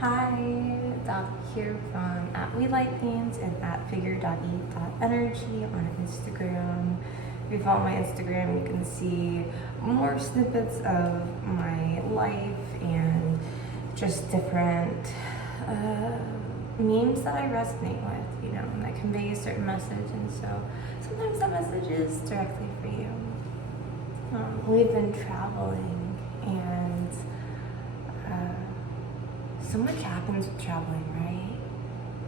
Hi, Doc here from @WeLikeThemes and @figure.e.energy on Instagram. If you follow my Instagram, you can see more snippets of my life and just different memes that I resonate with, and that convey a certain message. And so sometimes that message is directly for you. We've been traveling and so much happens with traveling, right?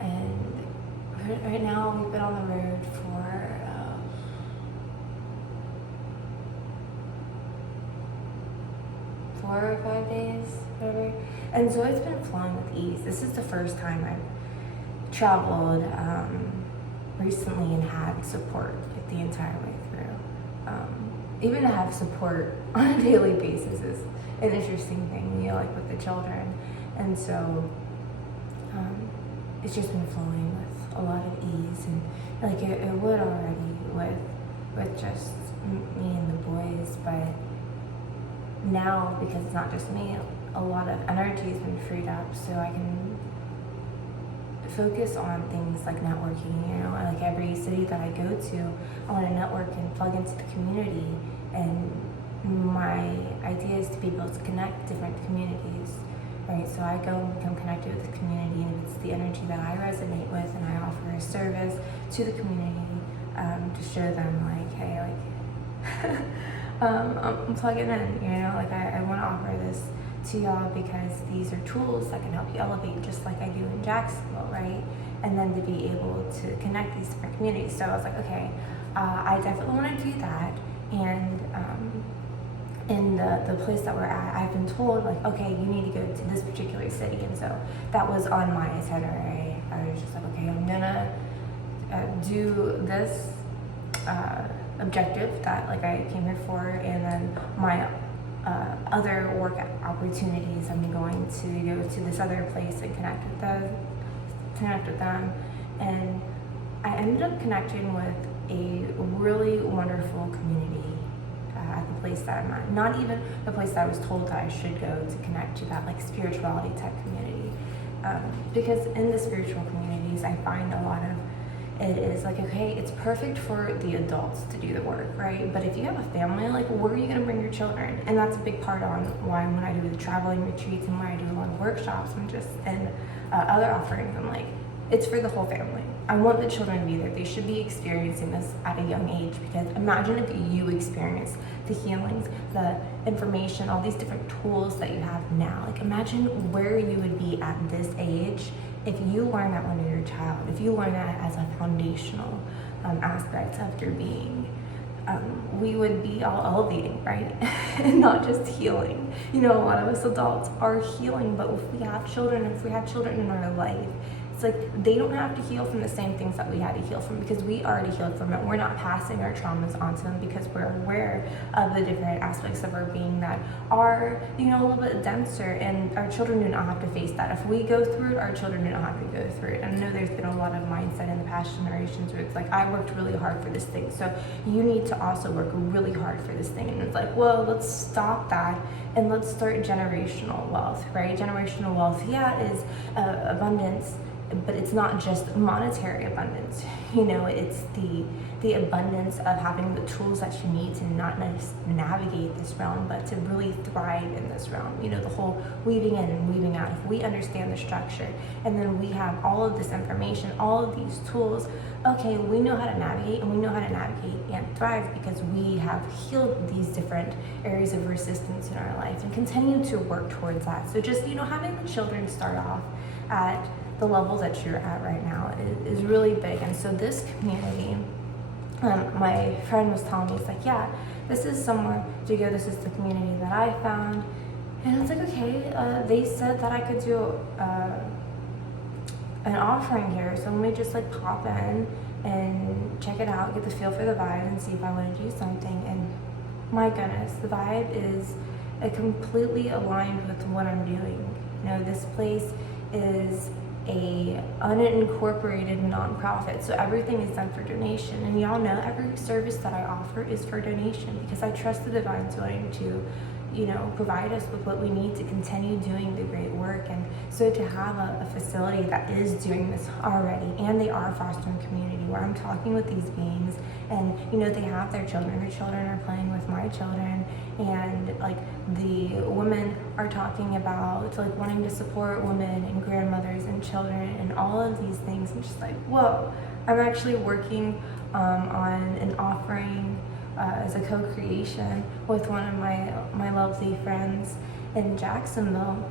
And right now we've been on the road for 4 or 5 days, whatever. And so it's been flowing with ease. This is the first time I've traveled recently and had support like the entire way through. Even to have support on a daily basis is an interesting thing, like with the children. And so it's just been flowing with a lot of ease, and like it would already with just me and the boys, but now, because it's not just me, a lot of energy has been freed up, so I can focus on things like networking. Like every city that I go to, I want to network and plug into the community, and my idea is to be able to connect different communities. Right, so I go and become connected with the community, and it's the energy that I resonate with, and I offer a service to the community to show them, like, hey, like, I'm plugging in, like I want to offer this to y'all because these are tools that can help you elevate, just like I do in Jacksonville, right? And then to be able to connect these different communities. So I was like, okay, I definitely want to do that, and in the place that we're at, I've been told, like, okay, you need to go to this particular city. And so that was on my itinerary. I was just like, okay, I'm gonna do this objective that like I came here for, and then my other work opportunities, I'm going to go to this other place and connect with them. And I ended up connecting with a really wonderful community at the place that I'm at. Not even the place that I was told that I should go to connect to, that like spirituality type community. Because in the spiritual communities, I find a lot of it is like, okay, it's perfect for the adults to do the work, right? But if you have a family, like, where are you gonna bring your children? And that's a big part on why when I do the traveling retreats and when I do a lot of workshops and just and other offerings, I'm like, it's for the whole family. I want the children to be there. They should be experiencing this at a young age, because imagine if you experience the healings, the information, all these different tools that you have now. Like, imagine where you would be at this age if you learn that when you're a child, if you learn that as a foundational aspect of your being. We would be all elevating, right? And not just healing. A lot of us adults are healing, but if we have children in our life, it's like they don't have to heal from the same things that we had to heal from, because we already healed from it. We're not passing our traumas onto them because we're aware of the different aspects of our being that are, a little bit denser, and our children do not have to face that. If we go through it, our children do not have to go through it. And I know there's been a lot of mindset in the past generations where it's like, I worked really hard for this thing, so you need to also work really hard for this thing. And it's like, well, let's stop that and let's start generational wealth, right? Generational wealth, is abundance, but it's not just monetary abundance. It's the abundance of having the tools that you need to not just navigate this realm, but to really thrive in this realm. The whole weaving in and weaving out. If we understand the structure, and then we have all of this information, all of these tools, okay, we know how to navigate, and we know how to navigate and thrive because we have healed these different areas of resistance in our life and continue to work towards that. So just, having the children start off at the level that you're at right now is really big. And so this community, my friend was telling me, it's like, yeah, this is somewhere to go. This is the community that I found. And I was like, okay, they said that I could do an offering here, so let me just like pop in and check it out, get the feel for the vibe, and see if I want to do something. And my goodness, the vibe is completely aligned with what I'm doing. This place is a unincorporated nonprofit, so everything is done for donation. And y'all know every service that I offer is for donation, because I trust the divine willing to provide us with what we need to continue doing the great work. And so So to have a facility that is doing this already, and they are fostering community, where I'm talking with these beings, and they have their children are playing with my children, and like the women are talking about like wanting to support women and grandmothers and children and all of these things. I'm just like, whoa. I'm actually working on an offering as a co-creation with one of my lovely friends in Jacksonville,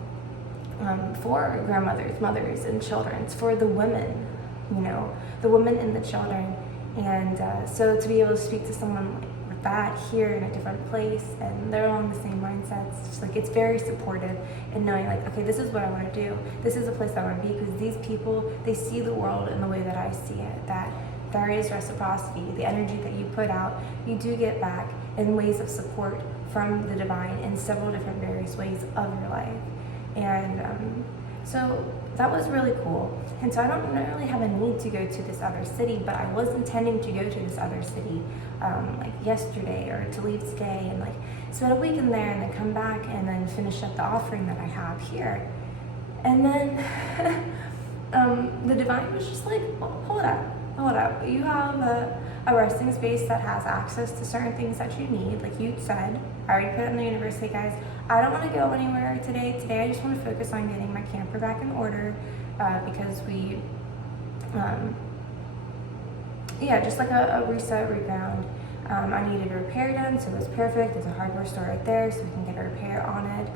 for grandmothers, mothers, and children. It's for the women, the women and the children. And so to be able to speak to someone like that here in a different place, and they're along the same mindset, it's just like, it's very supportive, and knowing like, okay, this is what I want to do. This is the place I want to be, because these people, they see the world in the way that I see it, that there is reciprocity. The energy that you put out, you do get back in ways of support from the divine in several different various ways of your life. And so that was really cool. And so I don't really have a need to go to this other city, but I was intending to go to this other city like yesterday, or to leave today and like spend a week in there and then come back and then finish up the offering that I have here. And then the divine was just like, hold up. You have a resting space that has access to certain things that you need. Like you said, I already put it in the universe. Hey guys, I don't want to go anywhere today. Today I just want to focus on getting my camper back in order, because we, just like a reset, reground. I needed a repair done, so it was perfect. There's a hardware store right there, so we can get a repair on it.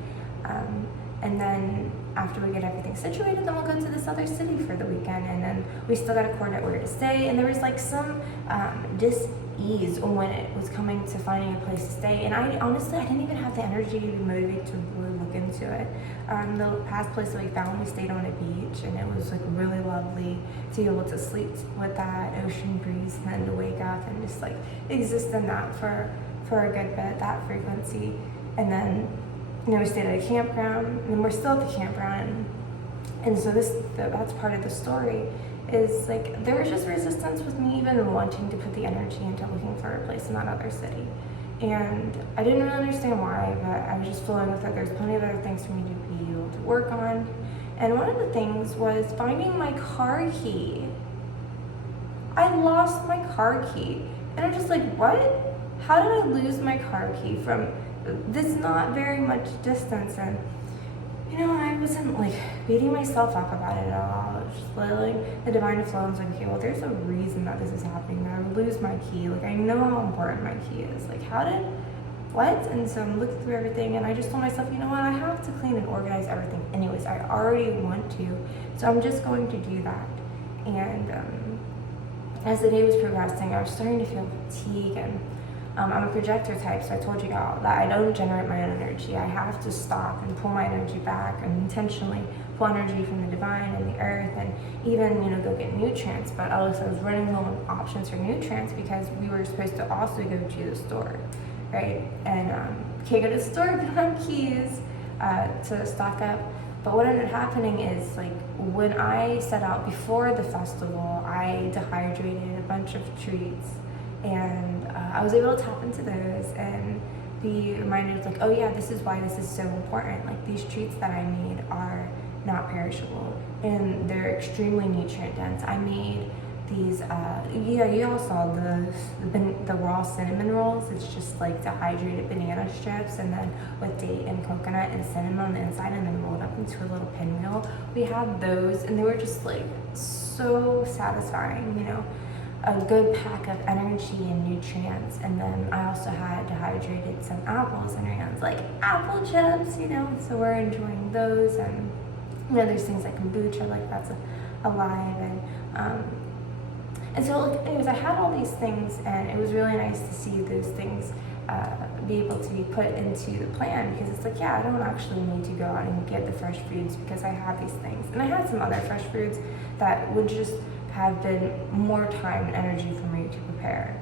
And then after we get everything situated, then we'll go to this other city for the weekend, and then we still got to coordinate where to stay. And there was like some dis-ease when it was coming to finding a place to stay, and I didn't even have the energy to be motivated to really look into it. The past place that we found, we stayed on a beach, and it was like really lovely to be able to sleep with that ocean breeze, and then to wake up and just like exist in that for a good bit, that frequency. And then we stayed at a campground, and we're still at the campground, and so that's part of the story, is like there was just resistance with me even wanting to put the energy into looking for a place in that other city. And I didn't really understand why, but I was just flowing with it. There's plenty of other things for me to be able to work on, and one of the things was finding my car key. I lost my car key, and I'm just like, what? How did I lose my car key from this not very much distance? And I wasn't like beating myself up about it at all. I was just letting the divine flow. I was like, okay, well, there's a reason that this is happening, that I would lose my key. Like, I know how important my key is. Like, what? And so I'm looking through everything, and I just told myself, you know what, I have to clean and organize everything anyways. I already want to, so I'm just going to do that. And as the day was progressing, I was starting to feel fatigue, and I'm a projector type, so I told you all that I don't generate my own energy. I have to stop and pull my energy back, and intentionally pull energy from the divine and the earth, and even go get nutrients. But also I was running low on options for nutrients, because we were supposed to also go to the store, right? And can't go to the store if you don't have keys to stock up. But what ended up happening is, like, when I set out before the festival, I dehydrated a bunch of treats. And I was able to tap into those and be reminded, like, oh yeah, this is why this is so important. Like, these treats that I made are not perishable, and they're extremely nutrient dense. I made these, you all saw the raw cinnamon rolls. It's just like dehydrated banana strips, and then with date and coconut and cinnamon on the inside, and then rolled up into a little pinwheel. We had those, and they were just like so satisfying, a good pack of energy and nutrients. And then I also had dehydrated some apples and ran like apple chips, so we're enjoying those. And there's things like kombucha, like that's alive. And so, like, anyways, I had all these things, and it was really nice to see those things be able to be put into the plan, because it's like, yeah, I don't actually need to go out and get the fresh foods, because I have these things. And I had some other fresh foods that would just have been more time and energy for me to prepare.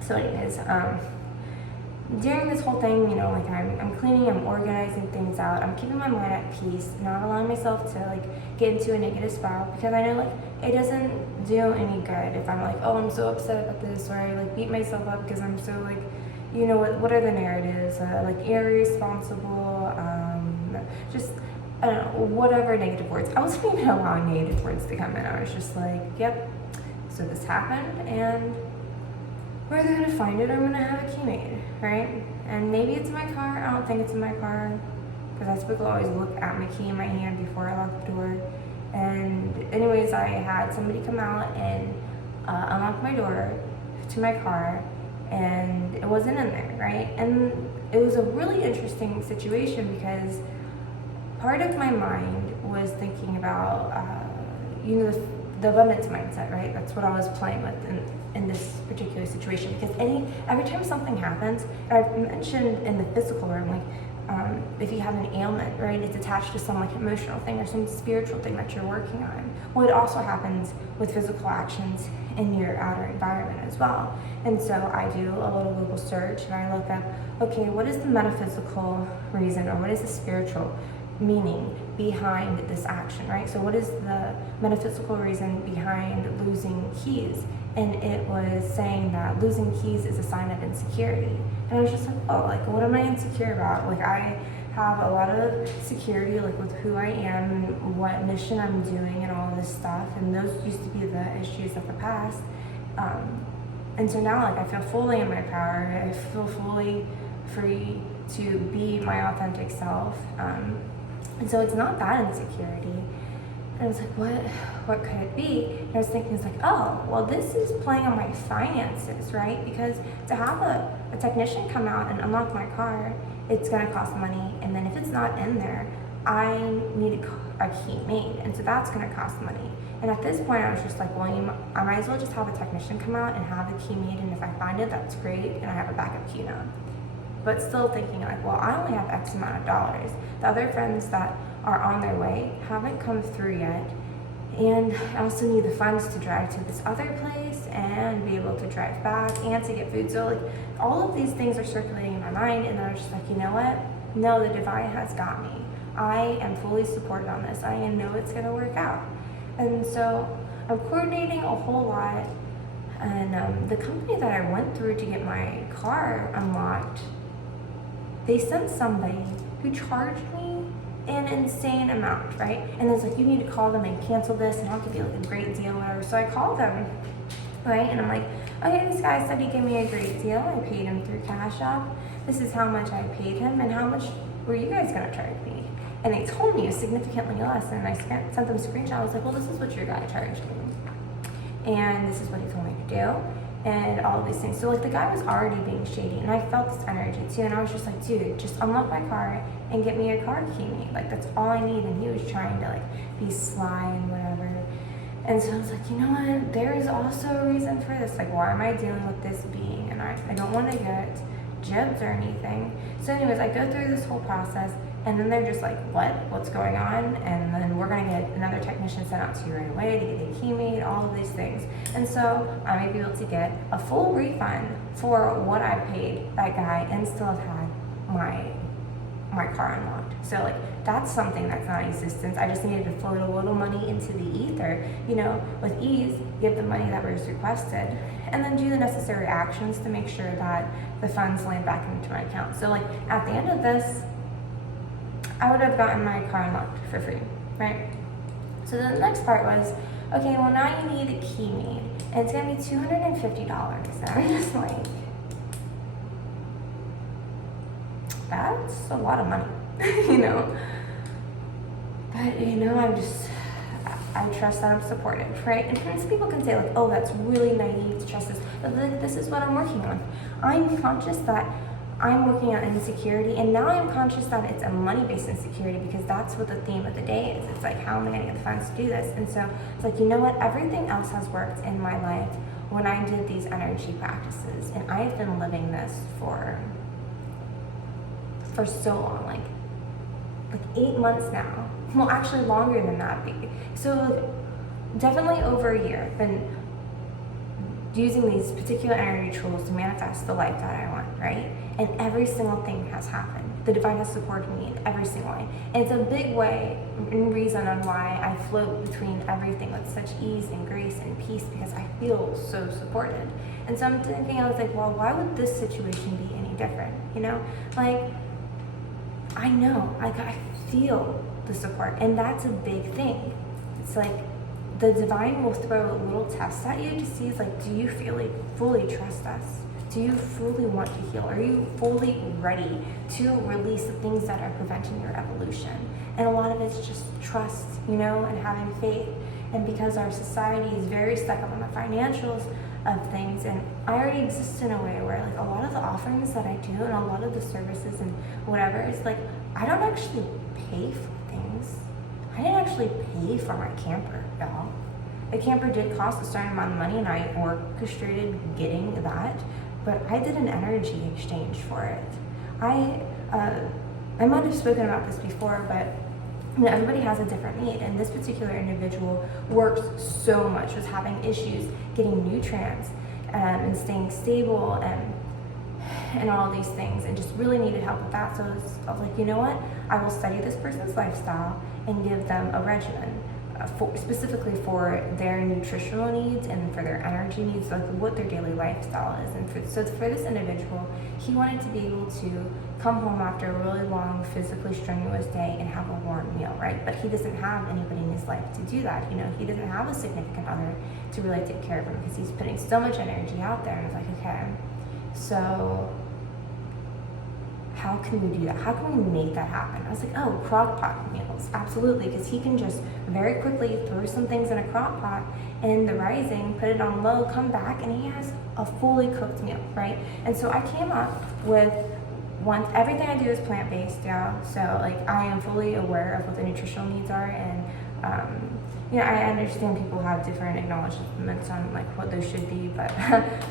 So anyways, during this whole thing, like I'm cleaning, I'm organizing things out, I'm keeping my mind at peace, not allowing myself to like get into a negative spiral, because I know like it doesn't do any good if I'm like, oh, I'm so upset about this, or I like beat myself up because I'm so like, what are the narratives, like irresponsible, just I don't know, whatever negative words. I wasn't even allowing negative words to come in. I was just like, yep, so this happened, and we're either gonna find it or I'm gonna have a key made, right? And maybe it's in my car. I don't think it's in my car, because I typically always look at my key in my hand before I lock the door. And anyways, I had somebody come out and unlock my door to my car, and it wasn't in there, right? And it was a really interesting situation because part of my mind was thinking about, the abundance mindset, right? That's what I was playing with in this particular situation. Because every time something happens, and I've mentioned in the physical realm, like if you have an ailment, right, it's attached to some like emotional thing or some spiritual thing that you're working on. Well, it also happens with physical actions in your outer environment as well. And so I do a little Google search and I look up, okay, what is the metaphysical reason, or what is the spiritual meaning behind this action, right? So what is the metaphysical reason behind losing keys? And it was saying that losing keys is a sign of insecurity. And I was just like, oh, like, what am I insecure about? Like, I have a lot of security, like, with who I am and what mission I'm doing and all of this stuff. And those used to be the issues of the past. And so now, like, I feel fully in my power. I feel fully free to be my authentic self. And so it's not that insecurity. And I was like, what could it be? And I was thinking, it's like, oh, well, this is playing on my finances, right? Because to have a technician come out and unlock my car, it's gonna cost money. And then if it's not in there, I need a key made. And so that's gonna cost money. And at this point, I was just like, well, I might as well just have a technician come out and have the key made. And if I find it, that's great. And I have a backup key now. But still thinking like, well, I only have X amount of dollars. The other friends that are on their way haven't come through yet. And I also need the funds to drive to this other place and be able to drive back and to get food. So like all of these things are circulating in my mind, and I was just like, you know what? No, the divine has got me. I am fully supported on this. I know it's gonna work out. And so I'm coordinating a whole lot. And the company that I went through to get my car unlocked, they sent somebody who charged me an insane amount, right? And it's like, you need to call them and cancel this, and I'll give you like a great deal, whatever. So I called them, right? And I'm like, okay, this guy said he gave me a great deal. I paid him through Cash App. This is how much I paid him, and how much were you guys gonna charge me? And they told me it was significantly less, and I sent them a screenshot. I was like, well, this is what your guy charged me, and this is what he told me to do. And all of these things. So like the guy was already being shady, and I felt this energy too. And I was just like, dude, just unlock my car and get me your car key made. Like that's all I need. And he was trying to like be sly and whatever. And so I was like, you know what? There is also a reason for this. Like, why am I dealing with this being? And I don't want to get jibs or anything. So anyways, I go through this whole process, and then they're just like, what's going on? And then we're gonna get another technician sent out to you right away to get the key made, all of these things. And so I may be able to get a full refund for what I paid that guy and still have had my car unlocked. So like that's something that's not existence. I just needed to float a little money into the ether, with ease, give the money that was requested, and then do the necessary actions to make sure that the funds land back into my account. So like at the end of this, I would have gotten my car unlocked for free, right? So the next part was, okay, well now you need a key made, and it's gonna be $250. And I'm just like, that's a lot of money, But I trust that I'm supported, right? And some people can say like, oh, that's really naive to trust this. But this is what I'm working on. I'm conscious that I'm working on insecurity, and now I'm conscious that it's a money-based insecurity, because that's what the theme of the day is. It's like, how am I gonna get the funds to do this? And so it's like, you know what? Everything else has worked in my life when I did these energy practices, and I've been living this for so long, like 8 months now. Well, actually longer than that. So definitely over a year. I've been using these particular energy tools to manifest the life that I want, right? And every single thing has happened. The divine has supported me in every single way. And it's a big way and reason on why I float between everything with such ease and grace and peace, because I feel so supported. And so I'm thinking, I was like, well, why would this situation be any different? Like, I know, like I feel the support. And that's a big thing. It's like the divine will throw little tests at you to see, like, do you fully trust us? Do you fully want to heal? Are you fully ready to release the things that are preventing your evolution? And a lot of it's just trust, and having faith. And because our society is very stuck up on the financials of things, and I already exist in a way where, like, a lot of the offerings that I do and a lot of the services and whatever, it's like, I don't actually pay for things. I didn't actually pay for my camper, y'all. The camper did cost a certain amount of money, and I orchestrated getting that, but I did an energy exchange for it. I might have spoken about this before, but everybody has a different need, and this particular individual works so much, was having issues getting nutrients and staying stable and all these things, and just really needed help with that. So I was like, you know what? I will study this person's lifestyle and give them a regimen specifically for their nutritional needs and for their energy needs, like what their daily lifestyle is. And so for this individual, he wanted to be able to come home after a really long, physically strenuous day and have a warm meal, right? But he doesn't have anybody in his life to do that. He doesn't have a significant other to really take care of him because he's putting so much energy out there. And I was like, okay, so how can we do that? How can we make that happen? I was like, oh, crock pot meals, absolutely, because he can just very quickly throw some things in a crock pot in the rising, put it on low, come back, and he has a fully cooked meal, right? And so I came up with everything I do is plant-based, yeah. So like I am fully aware of what the nutritional needs are, and I understand people have different acknowledgments on like what those should be, but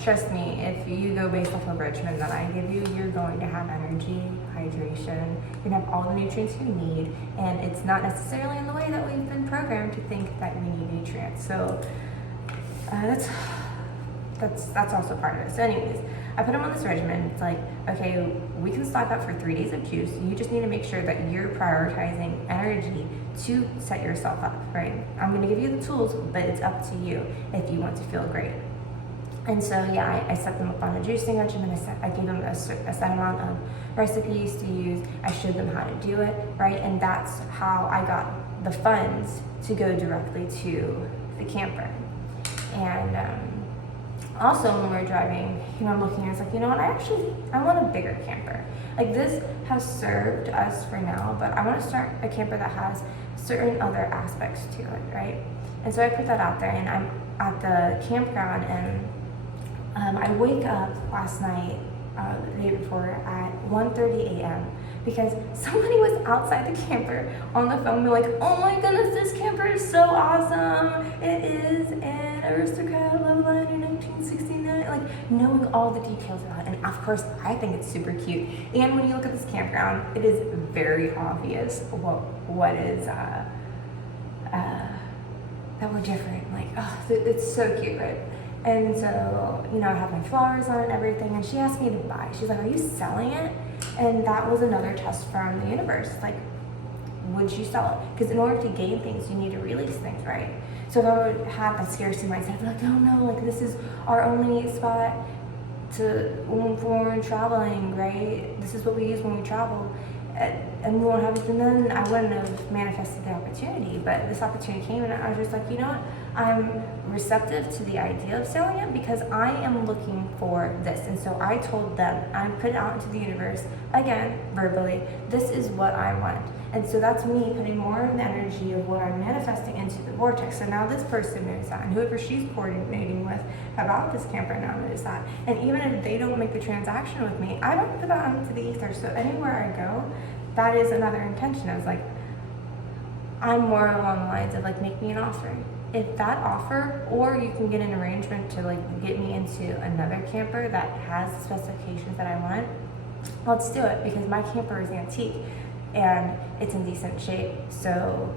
trust me, if you go based off of regimen that I give you, you're going to have energy, hydration, you're gonna have all the nutrients you need, and it's not necessarily in the way that we've been programmed to think that we need nutrients. So that's also part of it. So anyways, I put him on this regimen. It's like, okay, we can stock up for 3 days of juice. You just need to make sure that you're prioritizing energy to set yourself up, right? I'm gonna give you the tools, but it's up to you if you want to feel great. And so, yeah, I set them up on a juicing regimen. I gave them a set amount of recipes to use. I showed them how to do it, right? And that's how I got the funds to go directly to the camper. And also, when we were driving, I'm looking and it's like, you know what, I want a bigger camper. Like, this has served us for now, but I want to start a camper that has certain other aspects to it, right? And so I put that out there, and I'm at the campground, and I wake up last night, the day before, at 1:30 a.m. because somebody was outside the camper on the phone, like, oh my goodness, this camper is so awesome. It is an Aristocrat Loveline in 1969, like knowing all the details about it. And of course, I think it's super cute. And when you look at this campground, it is very obvious what is that we're different. Like, oh, it's so cute, right? And so, I have my flowers on and everything, and she asked me to buy. She's like, are you selling it? And that was another test from the universe. Like, would you sell it? Because in order to gain things, you need to release things, right? So if I would have that scarcity mindset, I'd be like, oh no, like this is our only spot when we're traveling, right? This is what we use when we travel. And we won't have it, and then I wouldn't have manifested the opportunity. But this opportunity came, and I was just like, you know what? I'm receptive to the idea of selling it because I am looking for this. And so I told them, I put it out into the universe, again, verbally, this is what I want. And so that's me putting more of the energy of what I'm manifesting into the vortex. So now this person knows that, and whoever she's coordinating with about this camper now knows that. And even if they don't make the transaction with me, I don't put that into the ether. So anywhere I go, that is another intention. I was like, I'm more along the lines of like, make me an offer. If that offer, or you can get an arrangement to like get me into another camper that has the specifications that I want, let's do it, because my camper is antique and it's in decent shape. So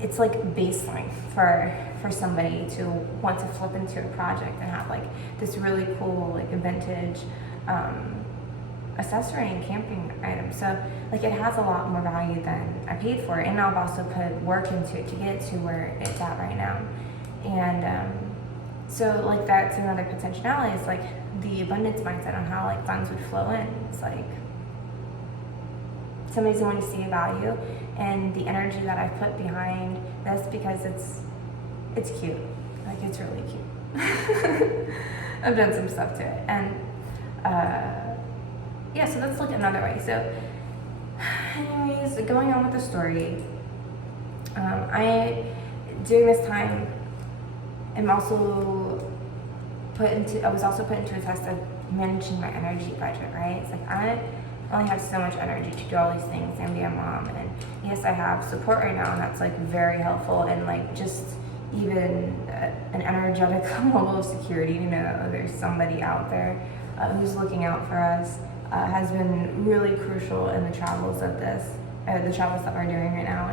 it's like baseline for somebody to want to flip into a project and have like this really cool like vintage accessory and camping item. So like it has a lot more value than I paid for it, and I've also put work into it to get it to where it's at right now. And so like that's another potentiality, is like the abundance mindset on how like funds would flow in. It's like somebody's going to see a value and the energy that I put behind this, because it's cute. Like, it's really cute. I've done some stuff to it. And yeah, so that's like another way. So anyways, going on with the story, during this time, I was also put into a test of managing my energy budget, right? It's like, I only have so much energy to do all these things and be a mom. And yes, I have support right now, and that's like very helpful, and like just even an energetic level of security to know there's somebody out there who's looking out for us has been really crucial in the travels of this, the travels that we're doing right now.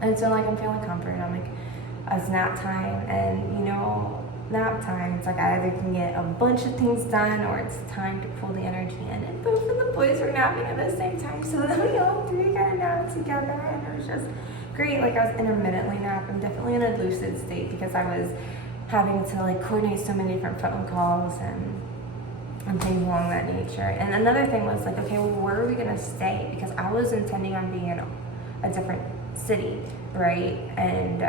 And so like, I'm feeling comfort. I'm like, it's nap time, and you know, nap time, it's like I either can get a bunch of things done, or it's time to pull the energy in. And both of the boys were napping at the same time, so then we all three got a nap together, and it was just great. Like, I was intermittently napping, definitely in a lucid state, because I was having to like coordinate so many different phone calls and things along that nature. And another thing was like, okay, well, where are we gonna stay? Because I was intending on being in a different city, right? And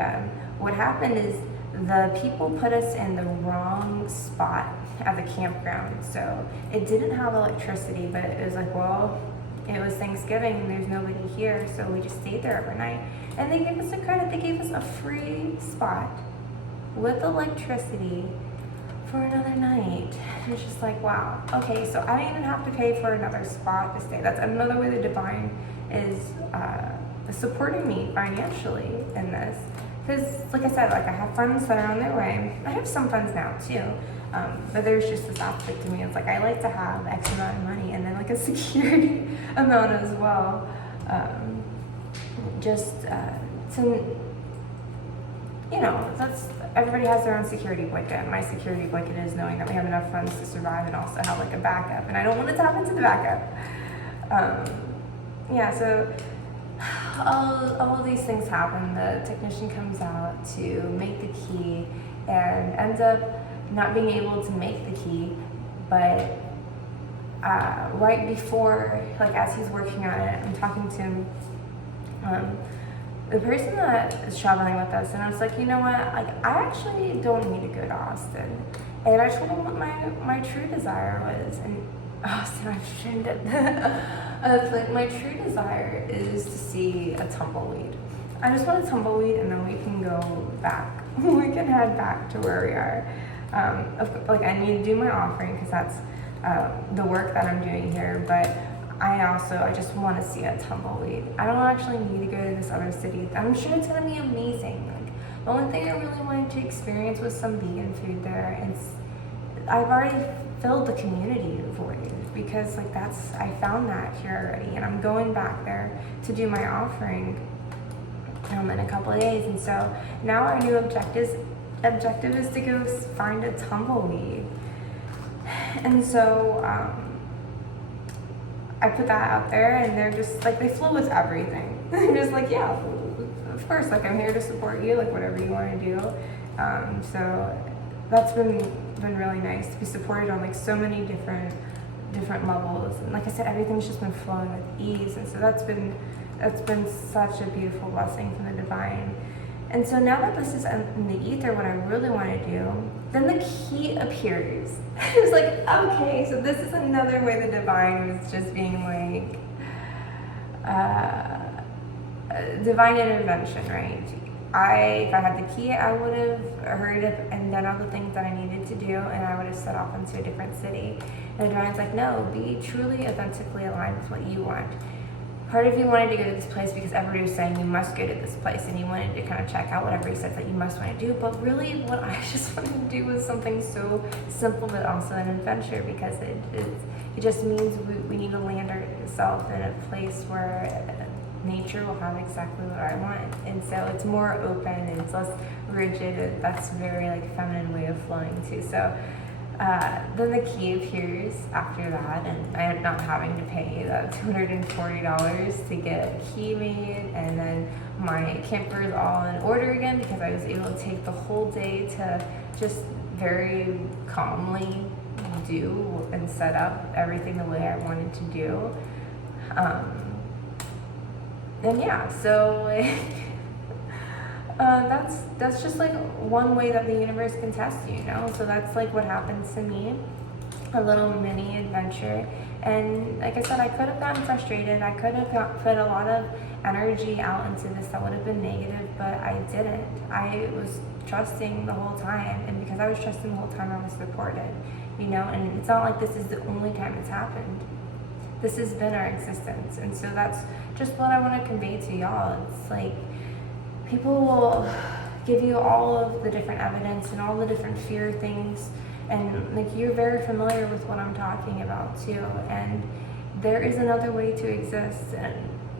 what happened is the people put us in the wrong spot at the campground. So it didn't have electricity, but it was like, well, it was Thanksgiving and there's nobody here, so we just stayed there overnight. And they gave us a credit, they gave us a free spot with electricity for another night. And it's just like, wow, okay, so I don't even have to pay for another spot to stay. That's another way the divine is supporting me financially in this. Because, like I said, like, I have funds that are on their way. I have some funds now too, but there's just this aspect to me. It's like, I like to have X amount of money and then like a security amount as well, to, you know, that's, everybody has their own security blanket. My security blanket is knowing that we have enough funds to survive and also have like a backup, and I don't want to tap into the backup. Yeah, so all of these things happen. The technician comes out to make the key and ends up not being able to make the key, but right before, like, as he's working on it, I'm talking to the person that is traveling with us, and I was like, you know what, like, I actually don't need to go to Austin. And I told him what my true desire was, and Austin, I shouldn't have. Like, my true desire is to see a tumbleweed. I just want a tumbleweed, and then we can go back. We can head back to where we are. Like, I need to do my offering, because that's the work that I'm doing here, but I just want to see a tumbleweed. I don't actually need to go to this other city. I'm sure it's going to be amazing. Like, the only thing I really wanted to experience was some vegan food there, and I've already filled the community void, because like, I found that here already, and I'm going back there to do my offering in a couple of days. And so now our new objective is to go find a tumbleweed. And so I put that out there, and they're just like, they flow with everything. They're just like, yeah, of course, like, I'm here to support you, like, whatever you want to do. So that's been really nice to be supported on like so many different levels. And like I said, everything's just been flowing with ease, and so that's been such a beautiful blessing from the divine. And so now that this is in the ether, what I really want to do, then the key appears. It's like, okay, so this is another way the divine was just being like divine intervention, right? If I had the key, I would have hurried up and done all the things that I needed to do, and I would have set off into a different city. And the divine's like, no, be truly authentically aligned with what you want. Part of you wanted to go to this place because everybody was saying you must go to this place, and you wanted to kind of check out what everybody says that you must want to do. But really, what I just wanted to do was something so simple, but also an adventure, because it just means we need to land ourselves in a place where nature will have exactly what I want. And so it's more open and it's less rigid, and that's very like feminine way of flowing too. So then the key appears after that, and I am not having to pay the $240 to get a key made, and then my camper is all in order again, because I was able to take the whole day to just very calmly do and set up everything the way I wanted to do. and yeah, so like, that's just like one way that the universe can test you, you know? So that's like what happens to me, a little mini adventure. And like I said, I could have gotten frustrated. I could have put a lot of energy out into this that would have been negative, but I didn't. I was trusting the whole time, and because I was trusting the whole time, I was supported, you know? And it's not like this is the only time it's happened. This has been our existence. And so that's just what I want to convey to y'all. It's like, people will give you all of the different evidence and all the different fear things, and like, you're very familiar with what I'm talking about too. And there is another way to exist, and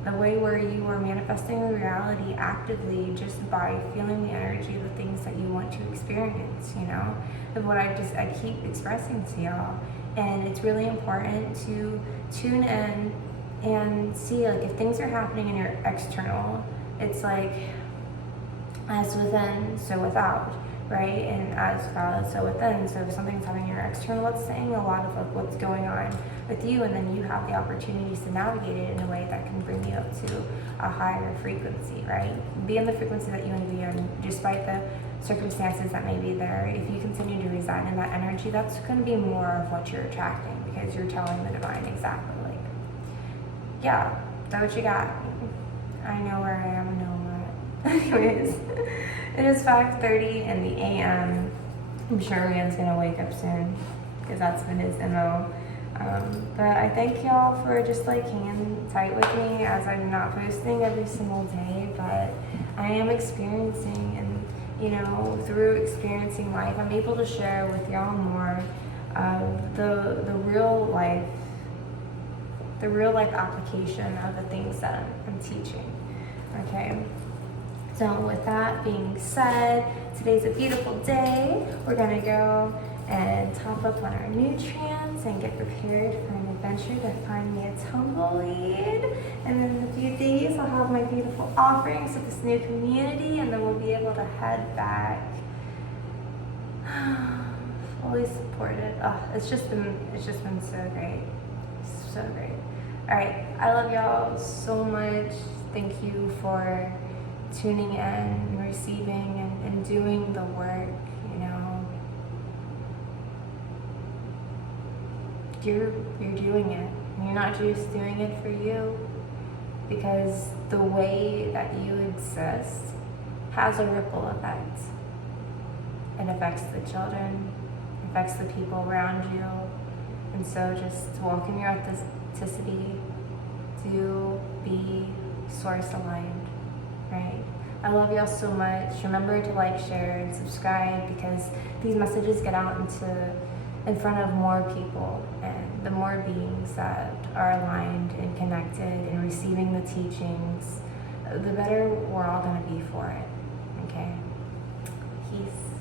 the way where you are manifesting a reality actively just by feeling the energy of the things that you want to experience, you know, of what I keep expressing to y'all. And it's really important to tune in and see, like, if things are happening in your external, it's like, as within, so without, right? And as without, so within. So if something's happening in your external, it's saying a lot of like what's going on with you, and then you have the opportunities to navigate it in a way that can bring you up to a higher frequency, right? Be in the frequency that you want to be in, despite the circumstances that may be there. If you continue to reside in that energy, that's going to be more of what you're attracting, because you're telling the divine exactly, like, yeah, that's what you got. I know where I am, know where. Anyways, it is 5:30 in the a.m. I'm sure Ryan's gonna wake up soon, because that's been his MO. But I thank y'all for just like hanging tight with me, as I'm not posting every single day, but I am experiencing, and you know, through experiencing life, I'm able to share with y'all more of the real life application of the things that I'm teaching. Okay. So with that being said, today's a beautiful day. We're gonna go and top up on our nutrients and get prepared for an adventure to find me a tumbleweed. And then in a few days, I'll have my beautiful offerings with this new community, and then we'll be able to head back. Fully supported. Oh, it's just been so great. So great. All right, I love y'all so much. Thank you for tuning in and receiving and doing the work, you know. You're doing it. You're not just doing it for you, because the way that you exist has a ripple effect. It affects the children, affects the people around you. And so just walk in your authenticity, to be source aligned, right? I love y'all so much. Remember to like, share, and subscribe, because these messages get out in front of more people, and the more beings that are aligned and connected and receiving the teachings, the better we're all going to be for it. Okay? Peace.